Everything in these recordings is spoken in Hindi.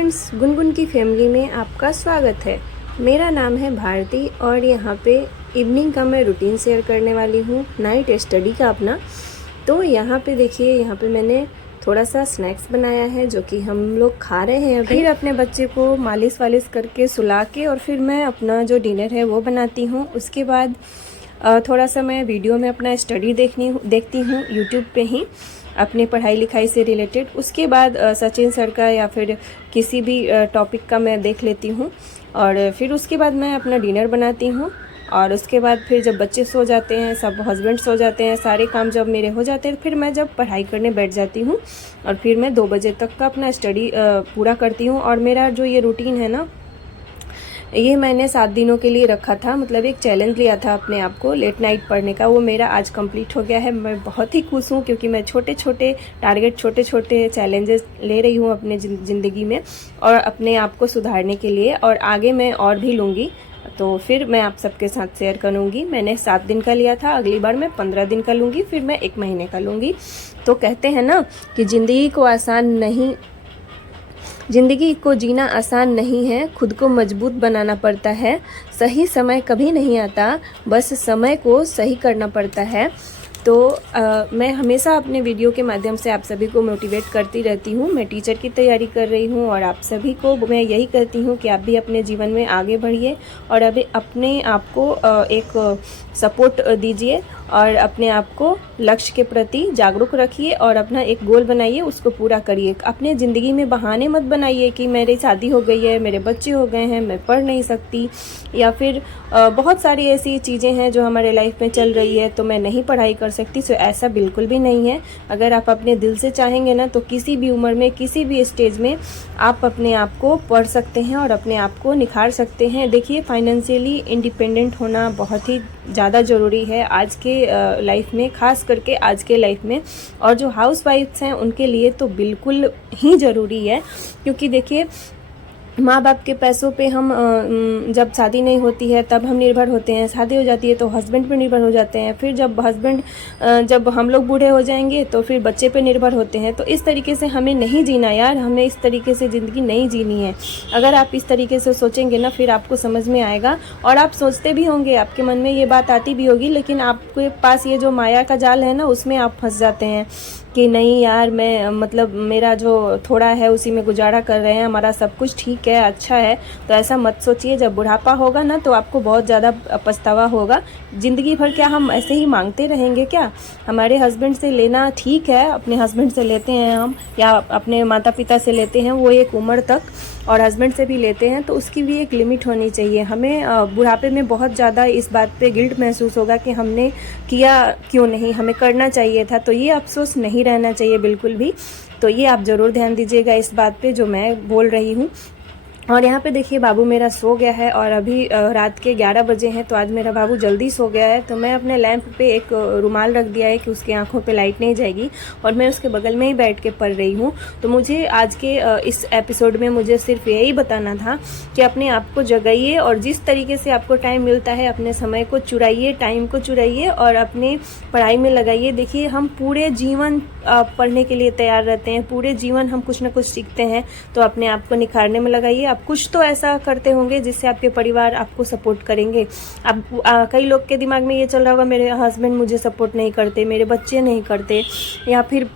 फ्रेंड्स, गुनगुन की फैमिली में आपका स्वागत है। मेरा नाम है भारती और यहाँ पे इवनिंग का मैं रूटीन शेयर करने वाली हूँ, नाइट स्टडी का अपना। तो यहाँ पे देखिए, यहाँ पे मैंने थोड़ा सा स्नैक्स बनाया है जो कि हम लोग खा रहे हैं। फिर अपने बच्चे को मालिश वालिश करके सुला के और फिर मैं अपना जो डिनर है वो बनाती हूँ। उसके बाद थोड़ा सा मैं वीडियो में अपना स्टडी देखती हूँ यूट्यूब पे ही, अपनी पढ़ाई लिखाई से रिलेटेड। उसके बाद सचिन सर का या फिर किसी भी टॉपिक का मैं देख लेती हूँ और फिर उसके बाद मैं अपना डिनर बनाती हूँ। और उसके बाद फिर जब बच्चे सो जाते हैं, सब हस्बैंड सो जाते हैं, सारे काम जब मेरे हो जाते हैं, फिर मैं जब पढ़ाई करने बैठ जाती हूँ और फिर मैं 2 बजे तक का अपना स्टडी पूरा करती हूँ। और मेरा जो ये रूटीन है ना, ये मैंने 7 दिनों के लिए रखा था, मतलब एक चैलेंज लिया था अपने आप को लेट नाइट पढ़ने का। वो मेरा आज कंप्लीट हो गया है। मैं बहुत ही खुश हूँ क्योंकि मैं छोटे छोटे टारगेट, छोटे छोटे चैलेंजेस ले रही हूँ अपने ज़िंदगी में और अपने आप को सुधारने के लिए, और आगे मैं और भी लूँगी। तो फिर मैं आप सबके साथ शेयर करूँगी। मैंने 7 दिन का लिया था, अगली बार मैं 15 दिन का लूँगी, फिर मैं 1 महीने का लूँगी। तो कहते हैं ना कि ज़िंदगी को जीना आसान नहीं है, खुद को मजबूत बनाना पड़ता है। सही समय कभी नहीं आता, बस समय को सही करना पड़ता है। तो मैं हमेशा अपने वीडियो के माध्यम से आप सभी को मोटिवेट करती रहती हूँ। मैं टीचर की तैयारी कर रही हूँ और आप सभी को मैं यही कहती हूँ कि आप भी अपने जीवन में आगे बढ़िए और अभी अपने आप को एक सपोर्ट दीजिए और अपने आप को लक्ष्य के प्रति जागरूक रखिए और अपना एक गोल बनाइए, उसको पूरा करिए। अपने ज़िंदगी में बहाने मत बनाइए कि मेरी शादी हो गई है, मेरे बच्चे हो गए हैं, मैं पढ़ नहीं सकती, या फिर बहुत सारी ऐसी चीज़ें हैं जो हमारे लाइफ में चल रही है तो मैं नहीं पढ़ाई कर सकती। सो ऐसा बिल्कुल भी नहीं है। अगर आप अपने दिल से चाहेंगे ना तो किसी भी उम्र में, किसी भी स्टेज में आप अपने आप को पढ़ सकते हैं और अपने आप को निखार सकते हैं। देखिए, फाइनेंशियली इंडिपेंडेंट होना बहुत ही ज़्यादा ज़रूरी है आज के लाइफ में, ख़ास करके आज के लाइफ में। और जो हाउस वाइफ्स हैं उनके लिए तो बिल्कुल ही ज़रूरी है, क्योंकि देखिए माँ बाप के पैसों पे हम जब शादी नहीं होती है तब हम निर्भर होते हैं, शादी हो जाती है तो हस्बैंड पे निर्भर हो जाते हैं, फिर जब हम लोग बूढ़े हो जाएंगे तो फिर बच्चे पे निर्भर होते हैं। तो इस तरीके से हमें नहीं जीना यार, हमें इस तरीके से ज़िंदगी नहीं जीनी है। अगर आप इस तरीके से सोचेंगे ना, फिर आपको समझ में आएगा और आप सोचते भी होंगे, आपके मन में ये बात आती भी होगी, लेकिन आपके पास ये जो माया का जाल है ना, उसमें आप फंस जाते हैं कि नहीं यार, मैं मतलब मेरा जो थोड़ा है उसी में गुजारा कर रहे हैं, हमारा सब कुछ ठीक है, अच्छा है। तो ऐसा मत सोचिए। जब बुढ़ापा होगा ना तो आपको बहुत ज़्यादा पछतावा होगा। ज़िंदगी भर क्या हम ऐसे ही मांगते रहेंगे क्या? हमारे हस्बैंड से लेना ठीक है, अपने हस्बैंड से लेते हैं हम, या अपने माता पिता से लेते हैं, वो एक उम्र तक, और हस्बैंड से भी लेते हैं, तो उसकी भी एक लिमिट होनी चाहिए। हमें बुढ़ापे में बहुत ज़्यादा इस बात पे गिल्ट महसूस होगा कि हमने किया क्यों नहीं, हमें करना चाहिए था। तो ये अफसोस नहीं रहना चाहिए बिल्कुल भी। तो ये आप ज़रूर ध्यान दीजिएगा इस बात पे जो मैं बोल रही हूँ। और यहाँ पे देखिए, बाबू मेरा सो गया है और अभी रात के 11 बजे हैं, तो आज मेरा बाबू जल्दी सो गया है। तो मैं अपने लैंप पे एक रुमाल रख दिया है कि उसकी आंखों पे लाइट नहीं जाएगी, और मैं उसके बगल में ही बैठ के पढ़ रही हूँ। तो मुझे आज के इस एपिसोड में मुझे सिर्फ यही बताना था कि अपने आप को जगाइए और जिस तरीके से आपको टाइम मिलता है अपने समय को चुराइए, टाइम को चुराइए और अपने पढ़ाई में लगाइए। देखिए, हम पूरे जीवन पढ़ने के लिए तैयार रहते हैं, पूरे जीवन हम कुछ ना कुछ सीखते हैं, तो अपने आप को निखारने में लगाइए। आप कुछ तो ऐसा करते होंगे जिससे आपके परिवार आपको सपोर्ट करेंगे। अब कई लोग के दिमाग में ये चल रहा होगा, मेरे हस्बैंड मुझे सपोर्ट नहीं करते, मेरे बच्चे नहीं करते, या फिर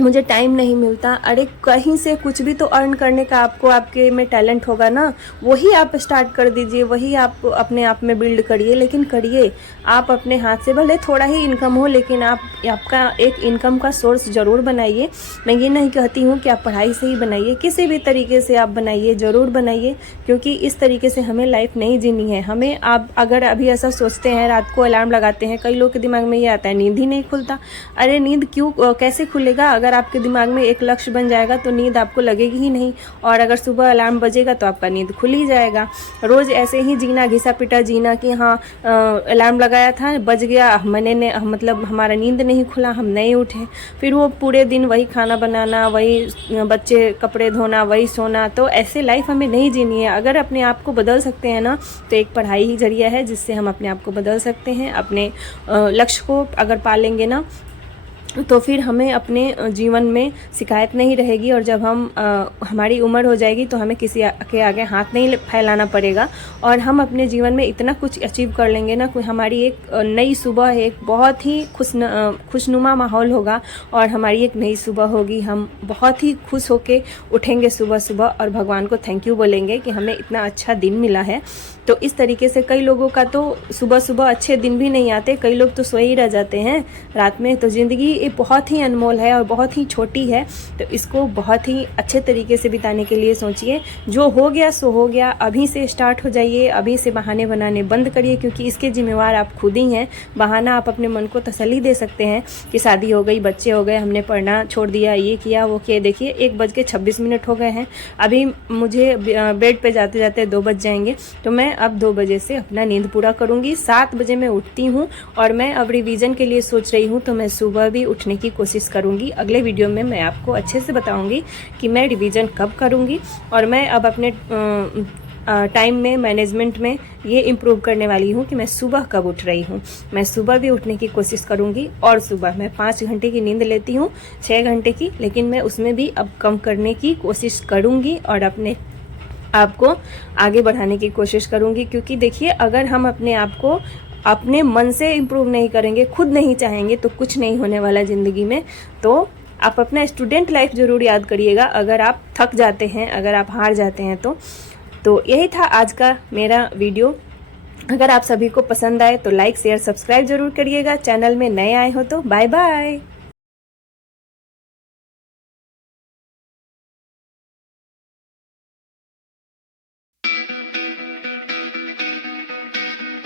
मुझे टाइम नहीं मिलता। अरे कहीं से कुछ भी तो अर्न करने का आपके में टैलेंट होगा ना, वही आप स्टार्ट कर दीजिए, वही आप अपने आप में बिल्ड करिए। लेकिन करिए आप अपने हाथ से, भले थोड़ा ही इनकम हो, लेकिन आपका एक इनकम का सोर्स ज़रूर बनाइए। मैं ये नहीं कहती हूँ कि आप पढ़ाई से ही बनाइए, किसी भी तरीके से आप बनाइए, ज़रूर बनाइए, क्योंकि इस तरीके से हमें लाइफ नहीं जीनी है। हमें आप अगर अभी ऐसा सोचते हैं, रात को अलार्म लगाते हैं, कई लोग के दिमाग में ये आता है नींद ही नहीं खुलता। अरे नींद कैसे खुलेगा? अगर आपके दिमाग में एक लक्ष्य बन जाएगा तो नींद आपको लगेगी ही नहीं, और अगर सुबह अलार्म बजेगा तो आपका नींद खुल ही जाएगा। रोज़ ऐसे ही जीना, घिसा पिटा जीना कि हाँ अलार्म लगाया था, बज गया, मतलब हमारा नींद नहीं खुला, हम नहीं उठे, फिर वो पूरे दिन वही खाना बनाना, वही बच्चे कपड़े धोना, वही सोना। तो ऐसे लाइफ हमें नहीं जीनी है। अगर अपने आप को बदल सकते हैं ना, तो एक पढ़ाई ही जरिया है जिससे हम अपने आप को बदल सकते हैं। अपने लक्ष्य को अगर पालेंगे ना तो फिर हमें अपने जीवन में शिकायत नहीं रहेगी, और जब हम हमारी उम्र हो जाएगी तो हमें किसी के आगे हाथ नहीं फैलाना पड़ेगा, और हम अपने जीवन में इतना कुछ अचीव कर लेंगे ना, कोई हमारी एक नई सुबह, एक बहुत ही खुशनुमा माहौल होगा, और हमारी एक नई सुबह होगी। हम बहुत ही खुश होके उठेंगे सुबह सुबह और भगवान को थैंक यू बोलेंगे कि हमें इतना अच्छा दिन मिला है। तो इस तरीके से कई लोगों का तो सुबह सुबह अच्छे दिन भी नहीं आते, कई लोग तो सोए ही रह जाते हैं रात में। तो ज़िंदगी ये बहुत ही अनमोल है और बहुत ही छोटी है, तो इसको बहुत ही अच्छे तरीके से बिताने के लिए सोचिए। जो हो गया सो हो गया, अभी से स्टार्ट हो जाइए, अभी से बहाने बनाने बंद करिए, क्योंकि इसके जिम्मेवार आप खुद ही हैं। बहाना आप अपने मन को तसल्ली दे सकते हैं कि शादी हो गई, बच्चे हो गए, हमने पढ़ना छोड़ दिया, ये किया वो किया। देखिए 1:26 हो गए हैं, अभी मुझे बेड पे जाते जाते 2 बज जाएंगे, तो मैं अब 2 बजे से अपना नींद पूरा करूँगी। 7 बजे मैं उठती हूँ और मैं अब रिवीजन के लिए सोच रही हूँ, तो मैं सुबह भी उठने की कोशिश करूँगी। अगले वीडियो में मैं आपको अच्छे से बताऊँगी कि मैं रिवीजन कब करूँगी, और मैं अब अपने टाइम में, मैनेजमेंट में ये इम्प्रूव करने वाली हूँ कि मैं सुबह कब उठ रही हूँ। मैं सुबह भी उठने की कोशिश करूँगी, और सुबह मैं 5 घंटे की नींद लेती हूँ, 6 घंटे की, लेकिन मैं उसमें भी अब कम करने की कोशिश करूँगी और अपने आपको आगे बढ़ाने की कोशिश करूँगी। क्योंकि देखिए, अगर हम अपने आप को अपने मन से इम्प्रूव नहीं करेंगे, खुद नहीं चाहेंगे, तो कुछ नहीं होने वाला ज़िंदगी में। तो आप अपना स्टूडेंट लाइफ ज़रूर याद करिएगा, अगर आप थक जाते हैं, अगर आप हार जाते हैं तो यही था आज का मेरा वीडियो। अगर आप सभी को पसंद आए तो लाइक शेयर सब्सक्राइब जरूर करिएगा। चैनल में नए आए हो तो बाय बाय।